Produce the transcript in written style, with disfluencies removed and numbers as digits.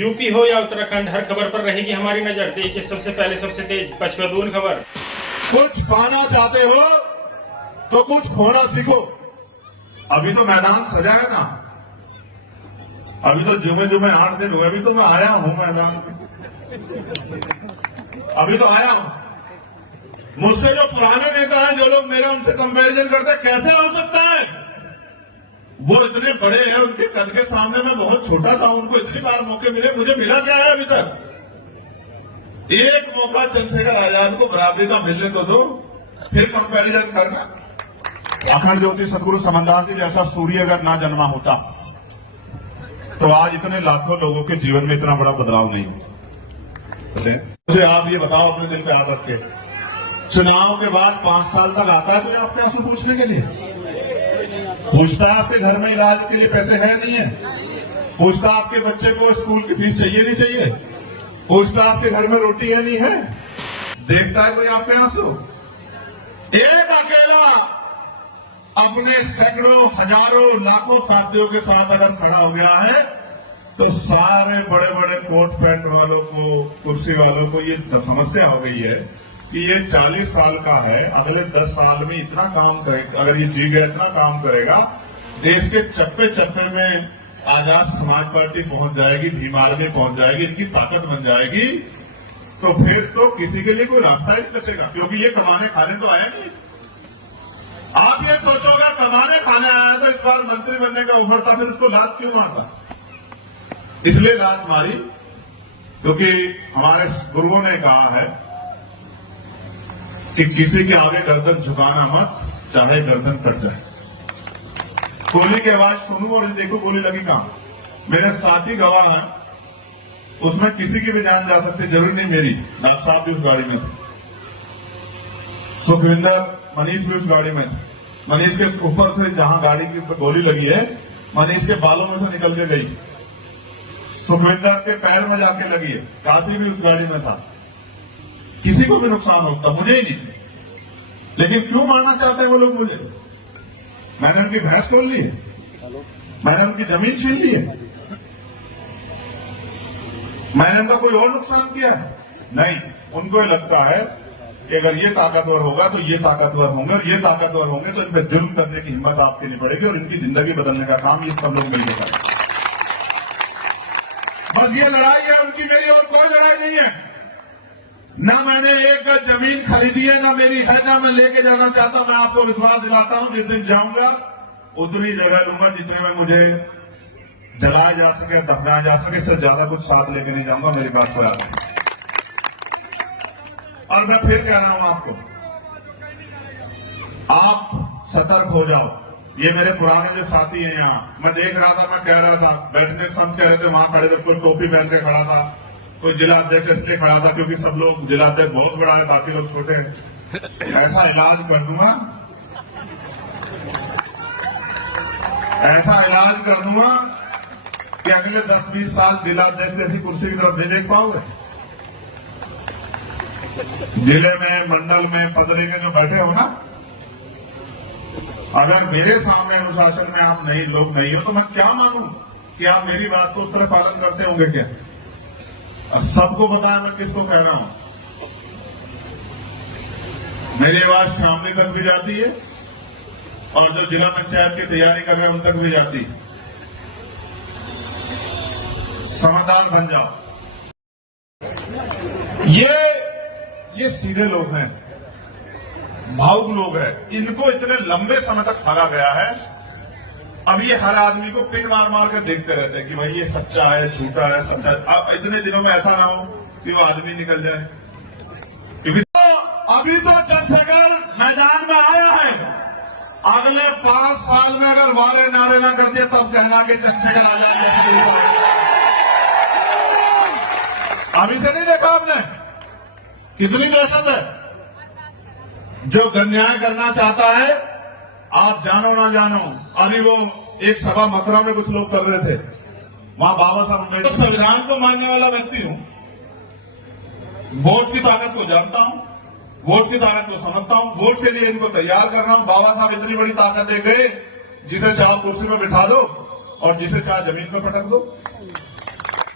UP हो या उत्तराखंड, हर खबर पर रहेगी हमारी नजर। देखिए सबसे पहले सबसे तेज पचवदून खबर। कुछ पाना चाहते हो तो कुछ खोना सीखो। अभी तो मैदान सजा है ना, अभी तो जुमे जुमे 8 दिन हुए, अभी तो मैं आया हूं मैदान में, अभी तो आया हूं। मुझसे जो पुराने नेता हैं, जो लोग मेरा उनसे कंपैरिजन करते हैं, कैसे हो सकता है? वो इतने बड़े हैं, उनके कद के सामने मैं बहुत छोटा सा हूं। उनको इतनी बार मौके मिले, मुझे मिला क्या है अभी तक? एक मौका चंद्रशेखर आजाद को बराबरी का मिलने तो दो, फिर कंपैरिजन करना। अखंड ज्योति सदगुरु समनदास जी जैसा सूर्य अगर ना जन्मा होता तो आज इतने लाखों लोगों के जीवन में इतना बड़ा बदलाव नहीं होता। मुझे आप ये बताओ अपने दिल पे हाथ रख के, चुनाव के बाद 5 साल तक आता है कोई आपके आंसू पूछने के लिए? पूछता है आपके घर में इलाज के लिए पैसे है नहीं है? पूछता आपके बच्चे को स्कूल की फीस चाहिए नहीं चाहिए? पूछता आपके घर में रोटी है नहीं है? देखता है कोई आपके आंसू? एक अकेला अपने सैकड़ों हजारों लाखों साथियों के साथ अगर खड़ा हो गया है तो सारे बड़े बड़े कोट पैंट वालों को, कुर्सी वालों को ये समस्या हो गई है कि ये 40 साल का है, अगले 10 साल में इतना काम करेगा, अगर ये जी गया इतना काम करेगा, देश के चप्पे चप्पे में आजाद समाज पार्टी पहुंच जाएगी, भीम आर्मी पहुंच जाएगी, इनकी ताकत बन जाएगी, तो फिर तो किसी के लिए कोई रास्ता ही नहीं बचेगा, क्योंकि ये कमाने खाने तो आया नहीं। आप ये सोचोगा कमाने खाने आया तो इस बार मंत्री बनने का उभरता, फिर उसको लात क्यों मारता? इसलिए लात मारी क्योंकि हमारे गुरुओं ने कहा है कि किसी के आगे गर्दन झुकाना मत, चाहे गर्दन कट जाए। गोली की आवाज सुनू और देखो गोली लगी कहां। मेरे साथी गवाह हैं, उसमें किसी की भी जान जा सकती, जरूरी नहीं मेरी। डॉक्टर साहब भी उस गाड़ी में थे, सुखविंदर, मनीष भी उस गाड़ी में थे। मनीष के ऊपर से जहां गाड़ी की गोली लगी है, मनीष के बालों में से निकल के गई, सुखविंदर के पैर में जाके लगी है। काशी भी उस गाड़ी में था, किसी को भी नुकसान होता, मुझे ही नहीं। लेकिन क्यों मारना चाहते हैं वो लोग मुझे? मैंने उनकी भैंस खोल ली है, मैंने उनकी जमीन छीन ली है, मैंने उनका कोई और नुकसान किया है? नहीं। उनको लगता है कि अगर ये ताकतवर होगा तो ये ताकतवर होंगे, और ये ताकतवर होंगे तो इन पर जुल्म करने की हिम्मत आपकी नहीं पड़ेगी, और इनकी जिंदगी बदलने का काम ये सब लोग मिलकर करें। बस ये लड़ाई है उनकी, मेरी और कोई लड़ाई नहीं है। ना मैंने एक गज जमीन खरीदी है, ना मेरी है, ना मैं लेके जाना चाहता। मैं आपको विश्वास दिलाता हूं, जिस दिन जाऊंगा उतनी जगह लूंगा जितने में मुझे जलाया जा सके, दफनाया जा सके। इससे ज्यादा कुछ साथ लेके नहीं जाऊंगा, मेरी बात को याद रखें। और मैं फिर कह रहा हूं आपको, आप सतर्क हो जाओ। ये मेरे पुराने जो साथी हैं यहां, मैं देख रहा था, मैं कह रहा था, बैठने संत कह रहे थे, वहां खड़े थे, कोई टोपी पहन के खड़ा था, कोई जिला अध्यक्ष इसलिए खड़ा था क्योंकि सब लोग, जिला अध्यक्ष बहुत बड़ा है, बाकी लोग छोटे हैं। ऐसा इलाज कर दूंगा, ऐसा इलाज कर दूंगा कि अगले 10-20 साल जिला अध्यक्ष जैसी कुर्सी की तरफ नहीं देख पाओगे। जिले में, मंडल में, पदरे के जो बैठे हो ना, अगर मेरे सामने अनुशासन में आप नहीं, लोग नहीं हो, तो मैं क्या मानूं कि आप मेरी बात को उस तरह पालन करते होंगे क्या? अब सबको बताया मैं किसको कह रहा हूं। मेरी आवाज शामली तक भी जाती है, और जो जिला पंचायत की तैयारी कर रहे हैं उन तक भी जाती है। समझदार बन जाओ। ये सीधे लोग हैं, भावुक लोग हैं, इनको इतने लंबे समय तक ठगा गया है। अब ये हर आदमी को पिन मार मार कर देखते रहते हैं कि भाई ये सच्चा है, झूठा है, सच्चा है। अब इतने दिनों में ऐसा ना हो कि वो आदमी निकल जाए, क्योंकि अभी तो चंद्रशेखर मैदान में आया है। अगले 5 साल में अगर वारे नारे ना कर दिए तब कहना कि चंद्रशेखर आजाद। अभी से नहीं देखा आपने कितनी दहशत है? जो अन्याय करना चाहता है, आप जानो ना जानो, अभी वो एक सभा मथुरा में कुछ लोग कर रहे थे, वहां बाबा साहब अम्बेडकर, संविधान को मानने वाला व्यक्ति हूं, वोट की ताकत को जानता हूं, वोट की ताकत को समझता हूं, वोट के लिए इनको तैयार कर रहा हूं। बाबा साहब इतनी बड़ी ताकत दे गए, जिसे चाहो कुर्सी में बिठा दो और जिसे चाहे जमीन पर पटक दो।